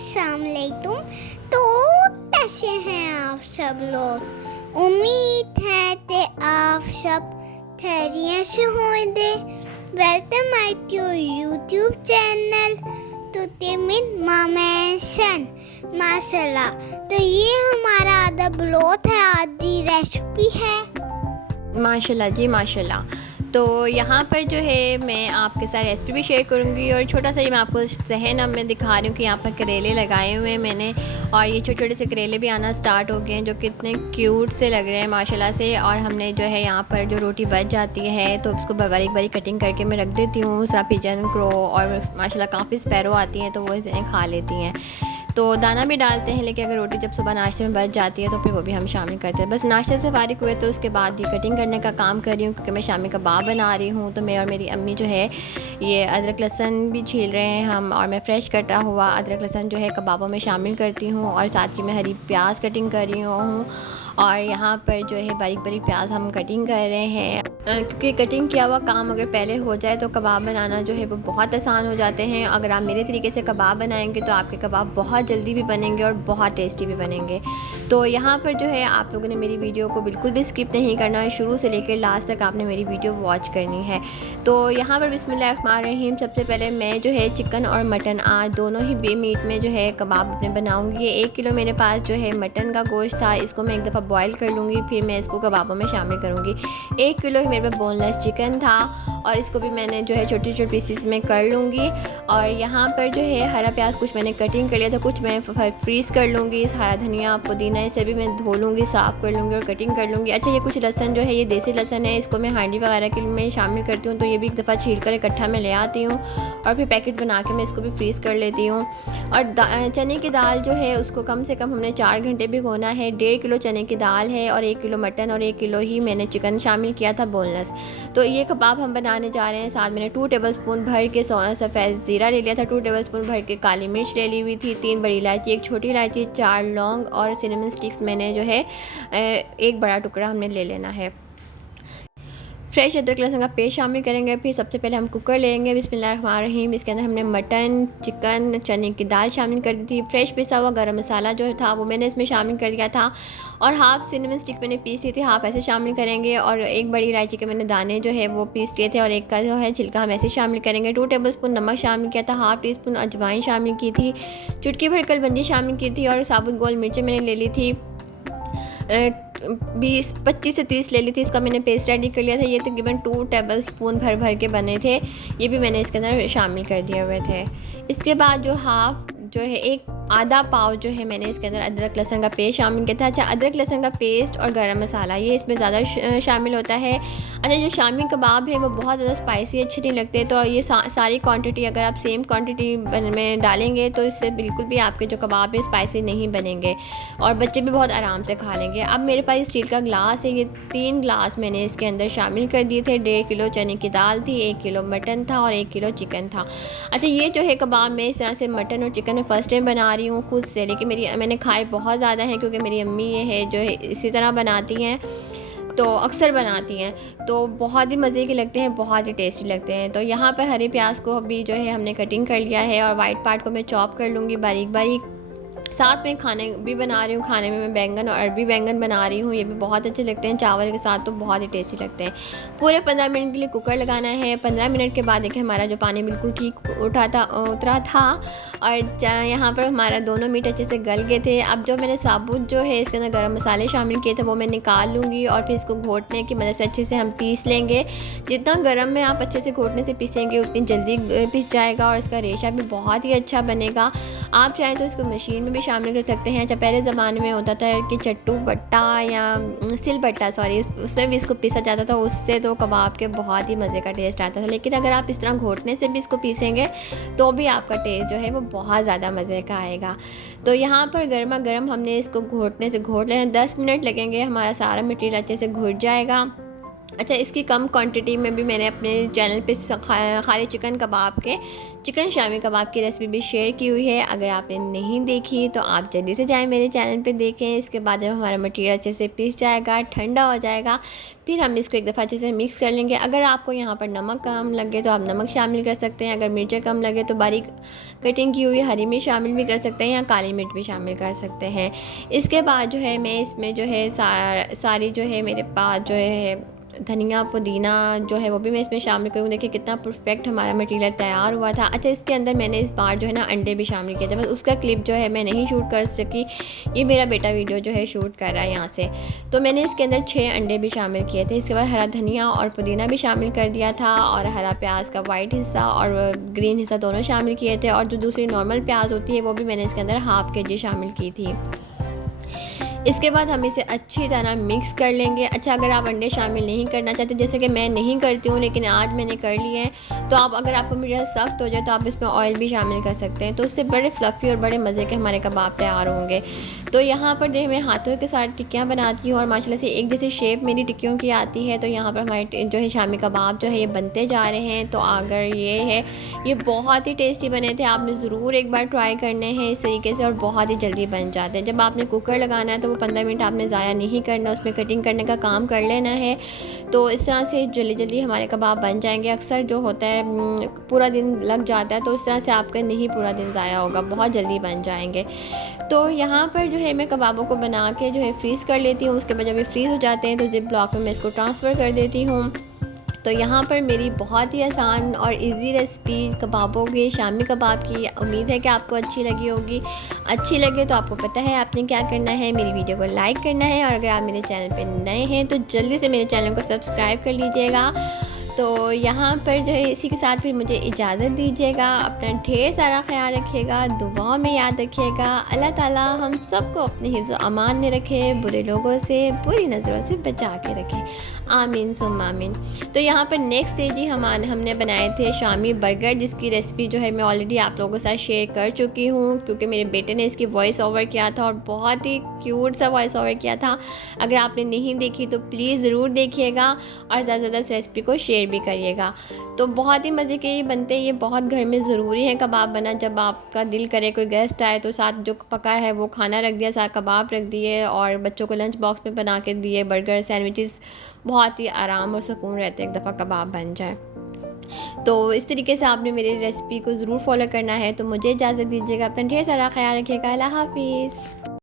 अस्सलाम वालेकुम। तो कैसे हैं आप सब लोग? उम्मीद है कि आप सब खैरियत से होंगे। Welcome my to YouTube channel तुतिमिन मामेशन माशाल्लाह। तो ये हमारा आधा ब्लॉग है, आधी रेसिपी है। माशाल्लाह जी माशाल्लाह। तो यहाँ पर जो है मैं आपके साथ रेसिपी भी शेयर करूँगी और छोटा सा ये मैं आपको सहन अब मैं दिखा रही हूँ कि यहाँ पर करेले लगाए हुए हैं मैंने, और ये छोटे छोटे से करेले भी आना स्टार्ट हो गए हैं जो कितने क्यूट से लग रहे हैं माशाल्लाह से। और हमने जो है यहाँ पर जो रोटी बच जाती है तो उसको बारीक बारीक कटिंग करके मैं रख देती हूँ। सारा पिजन क्रो और माशाल्लाह काफ़ी स्पैरो आती हैं तो वो इन्हें खा लेती हैं, तो दाना भी डालते हैं। लेकिन अगर रोटी जब सुबह नाश्ते में बच जाती है तो फिर वो भी हम शामिल करते हैं। बस नाश्ते से फारिग हुए तो उसके बाद ये कटिंग करने का काम कर रही हूँ क्योंकि मैं शामी कबाब बना रही हूँ। तो मैं और मेरी अम्मी जो है ये अदरक लहसुन भी छील रहे हैं हम, और मैं फ्रेश कटा हुआ अदरक लहसुन जो है कबाबों में शामिल करती हूँ, और साथ ही मैं हरी प्याज कटिंग कर रही हूँ। और यहाँ पर जो है बारीक बारीक प्याज हम कटिंग कर रहे हैं क्योंकि कटिंग किया हुआ काम अगर पहले हो जाए तो कबाब बनाना जो है वो बहुत आसान हो जाते हैं। अगर आप मेरे तरीके से कबाब बनाएंगे तो आपके कबाब बहुत जल्दी भी बनेंगे और बहुत टेस्टी भी बनेंगे। तो यहाँ पर जो है आप लोगों ने मेरी वीडियो को बिल्कुल भी स्किप नहीं करना है, शुरू से लेकर लास्ट तक आपने मेरी वीडियो वॉच करनी है। तो यहाँ पर बिस्मिल्लाहिर्रहमानिर्रहीम सबसे पहले मैं जो है चिकन और मटन आज दोनों ही बे मीट में जो है कबाब अपने बनाऊँगी। 1 किलो मेरे पास जो है मटन का गोश्त था, इसको मैं एक दफ़ा बॉयल कर लूँगी, फिर मैं इसको कबाबों में शामिल करूँगी। 1 किलो मेरे पास बोनलेस चिकन था और इसको भी मैंने जो है छोटे छोटे पीसेस में कर लूँगी। और यहाँ पर जो है हरा प्याज कुछ मैंने कटिंग कर लिया था, कुछ मैं फ्रीज़ कर लूँगी। हरा धनिया पुदीना इसे भी मैं धो लूँगी, साफ़ कर लूँगी और कटिंग कर लूँगी। अच्छा, ये कुछ लहसन जो है ये देसी लहसन है, इसको मैं हांडी वगैरह के लिए मैं शामिल करती हूँ, तो ये भी एक दफ़ा छील कर इकट्ठा मैं ले आती हूँ और फिर पैकेट बना के मैं इसको भी फ्रीज़ कर लेती हूँ। और चने की दाल जो है उसको कम से कम हमने 4 घंटे भिगोना है। 1.5 किलो चने की दाल है और 1 किलो मटन और 1 किलो ही मैंने चिकन शामिल किया था बोनलेस। तो ये कबाब हम बनाने जा रहे हैं। साथ मैंने 2 टेबलस्पून भर के सफ़ेद ज़ीरा ले लिया था, 2 टेबलस्पून भर के काली मिर्च ले ली हुई थी, 3 बड़ी इलायची, 1 छोटी इलायची, 4 लौंग और सिनेमन स्टिक्स मैंने जो है 1 बड़ा टुकड़ा हमने ले लेना है। फ्रेश अदरक लहसुन का पेस्ट शामिल करेंगे। फिर सबसे पहले हम कुकर लेंगे, बिस्मिल्लाहिर्रहमानिर्रहीम। इसके अंदर हमने मटन, चिकन, चने की दाल शामिल कर दी थी। फ्रेश पिसा हुआ गरम मसाला जो था वो मैंने इसमें शामिल कर दिया था, और हाफ़ सिनेमन स्टिक मैंने पीस ली थी, हाफ़ ऐसे शामिल करेंगे। और 1 बड़ी इलायची के मैंने दाने जो है वो पीस लिए थे और 1 का जो है छिलका हम ऐसे शामिल करेंगे। 2 टेबलस्पून नमक शामिल किया था, हाफ़ टी स्पून अजवाइन शामिल की थी, चुटकी भर कलबंदी शामिल की थी, और साबुत गोल मिर्चें मैंने ले ली थी 25 से 30 ले ली थी। इसका मैंने पेस्ट रेडी कर लिया था। ये तकरीबन 2 टेबलस्पून भर भर के बने थे, ये भी मैंने इसके अंदर शामिल कर दिए हुए थे। इसके बाद जो हाफ़ जो है एक आधा पाव जो है मैंने इसके अंदर अदरक लहसुन का पेस्ट शामिल किया था। अच्छा, अदरक लहसुन का पेस्ट और गरम मसाला ये इसमें ज़्यादा शामिल होता है। अच्छा, जो शामी कबाब है वो बहुत ज़्यादा स्पाइसी अच्छे नहीं लगते, तो ये सारी क्वांटिटी अगर आप सेम क्वांटिटी में डालेंगे तो इससे बिल्कुल भी आपके जो कबाब है स्पाइसी नहीं बनेंगे और बच्चे भी बहुत आराम से खा लेंगे। अब मेरे पास स्टील का ग्लास है, ये 3 ग्लास मैंने इसके अंदर शामिल कर दिए थे। 1.5 किलो चने की दाल थी, 1 किलो मटन था और 1 किलो चिकन था। अच्छा, ये जो है कबाब मैं इस तरह से मटन और चिकन में फ़र्स्ट टाइम बना रही हूँ खुद से, लेकिन मैंने खाए बहुत ज़्यादा हैं क्योंकि मेरी अम्मी ये है जो है इसी तरह बनाती हैं, तो अक्सर बनाती हैं, तो बहुत ही मज़े के लगते हैं, बहुत ही टेस्टी लगते हैं। तो यहाँ पर हरे प्याज को भी जो है हमने कटिंग कर लिया है और वाइट पार्ट को मैं चॉप कर लूँगी बारीक बारीक। साथ में खाने भी बना रही हूँ, खाने में मैं बैंगन और अरबी बैंगन बना रही हूँ, ये भी बहुत अच्छे लगते हैं चावल के साथ, तो बहुत ही टेस्टी लगते हैं। पूरे 15 मिनट के लिए कुकर लगाना है। 15 मिनट के बाद देखिए हमारा जो पानी बिल्कुल ठीक उतरा था और यहाँ पर हमारा दोनों मीट अच्छे से गल गए थे। अब जो मैंने साबुत जो है इसके अंदर गरम मसाले शामिल किए थे वो मैं निकाल लूँगी और फिर इसको घोटने की मदद से अच्छे से हम पीस लेंगे। जितना गर्म में आप अच्छे से घोटने से पीसेंगे उतनी जल्दी पिस जाएगा और इसका रेशा भी बहुत ही अच्छा बनेगा। आप चाहें तो इसको मशीन में भी शामिल कर सकते हैं। अच्छा, पहले ज़माने में होता था कि चट्टू बट्टा या सिलबट्टा उसमें भी इसको पीसा जाता था, उससे तो कबाब के बहुत ही मज़े का टेस्ट आता था। लेकिन अगर आप इस तरह घोटने से भी इसको पीसेंगे तो भी आपका टेस्ट जो है वो बहुत ज़्यादा मज़े का आएगा। तो यहाँ पर गर्मा गर्म हमने इसको घोटने से घोट लेना, 10 मिनट लगेंगे, हमारा सारा मटेरियल अच्छे से घुट जाएगा। अच्छा, इसकी कम क्वांटिटी में भी मैंने अपने चैनल पे खाली चिकन कबाब के चिकन शामी कबाब की रेसिपी भी शेयर की हुई है। अगर आपने नहीं देखी तो आप जल्दी से जाएं मेरे चैनल पे देखें। इसके बाद जब हमारा मटीरियल अच्छे से पीस जाएगा, ठंडा हो जाएगा, फिर हम इसको एक दफ़ा अच्छे से मिक्स कर लेंगे। अगर आपको यहाँ पर नमक कम लगे तो आप नमक शामिल कर सकते हैं। अगर मिर्चें कम लगे तो बारीक कटिंग की हुई हरी मिर्च शामिल भी कर सकते हैं या काली मिर्च भी शामिल कर सकते हैं। इसके बाद जो है मैं इसमें जो है सारी जो है मेरे पास जो है धनिया पुदीना जो है वो भी मैं इसमें शामिल करूँ। देखिए कितना परफेक्ट हमारा मटीरियल तैयार हुआ था। अच्छा, इसके अंदर मैंने इस बार जो है ना अंडे भी शामिल किए थे, बस उसका क्लिप जो है मैं नहीं शूट कर सकी। ये मेरा बेटा वीडियो जो है शूट कर रहा है यहाँ से। तो मैंने इसके अंदर 6 अंडे भी शामिल किए थे। इसके बाद हरा धनिया और पुदीना भी शामिल कर दिया था और हरा प्याज का वाइट हिस्सा और ग्रीन हिस्सा दोनों शामिल किए थे। और जो दूसरी नॉर्मल प्याज होती है वो भी मैंने इसके अंदर हाफ़ kg शामिल की थी। इसके बाद हम इसे अच्छी तरह मिक्स कर लेंगे। अच्छा, अगर आप अंडे शामिल नहीं करना चाहते, जैसे कि मैं नहीं करती हूँ लेकिन आज मैंने कर लिए हैं, तो आप अगर आपको मटीरियल सख्त हो जाए तो आप इसमें ऑयल भी शामिल कर सकते हैं, तो उससे बड़े फ्लफ़ी और बड़े मज़े के हमारे कबाब तैयार होंगे। तो यहाँ पर जो मैं हाथों के साथ टिक्कियाँ बनाती हूँ और माशाल्लाह से एक जैसी शेप मेरी टिक्कियों की आती है। तो यहाँ पर हमारे जो है शामी कबाब जो है ये बनते जा रहे हैं। तो अगर ये बहुत ही टेस्टी बने थे, आपने ज़रूर एक बार ट्राई करने हैं इस तरीके से और बहुत ही जल्दी बन जाते हैं। जब आपने कुकर लगाना है तो वो 15 मिनट आपने ज़ाया नहीं करना, उसमें कटिंग करने का काम कर लेना है। तो इस तरह से जल्दी जल्दी हमारे कबाब बन जाएंगे। अक्सर जो होता है पूरा दिन लग जाता है, तो इस तरह से आपका नहीं पूरा दिन ज़ाया होगा, बहुत जल्दी बन जाएंगे। तो यहाँ पर जो है मैं कबाबों को बना के जो है फ्रीज़ कर लेती हूँ। उसके बाद जब ये फ्रीज़ हो जाते हैं तो ज़िप ब्लॉक में मैं इसको ट्रांसफ़र कर देती हूँ। तो यहाँ पर मेरी बहुत ही आसान और इजी रेसिपी कबाबों के शामी कबाब की, उम्मीद है कि आपको अच्छी लगी होगी। अच्छी लगे तो आपको पता है आपने क्या करना है, मेरी वीडियो को लाइक करना है और अगर आप मेरे चैनल पर नए हैं तो जल्दी से मेरे चैनल को सब्सक्राइब कर लीजिएगा। तो यहाँ पर जो है इसी के साथ फिर मुझे इजाज़त दीजिएगा। अपना ढेर सारा ख्याल रखिएगा, दुआओं में याद रखिएगा। अल्लाह ताला हम सबको अपने हिफ्ज़ अमान में रखे, बुरे लोगों से, बुरी नज़रों से बचा के रखे। आमीन सुम्मा आमीन। तो यहाँ पर नेक्स्ट डे जी हमने बनाए थे शामी बर्गर, जिसकी रेसिपी जो है मैं ऑलरेडी आप लोगों के साथ शेयर कर चुकी हूँ, क्योंकि मेरे बेटे ने इसकी वॉइस ओवर किया था और बहुत ही क्यूट सा वॉइस ओवर किया था। अगर आपने नहीं देखी तो प्लीज़ ज़रूर देखिएगा और ज़्यादा से ज़्यादा इस रेसिपी को शेयर भी करिएगा। तो बहुत ही मज़े के ये बनते हैं, ये बहुत घर में ज़रूरी है कबाब बना। जब आपका दिल करे कोई गेस्ट आए तो साथ जो पका है वो खाना रख दिया, साथ कबाब रख दिए और बच्चों को लंच बॉक्स में बना के दिए। बर्गर सैंडविचेस बहुत ही आराम और सुकून रहते हैं एक दफ़ा कबाब बन जाए। तो इस तरीके से आपने मेरी रेसिपी को ज़रूर फॉलो करना है। तो मुझे इजाज़त दीजिएगा, अपना ढेर सारा ख्याल रखिएगा। अल्लाह हाफ़िज़।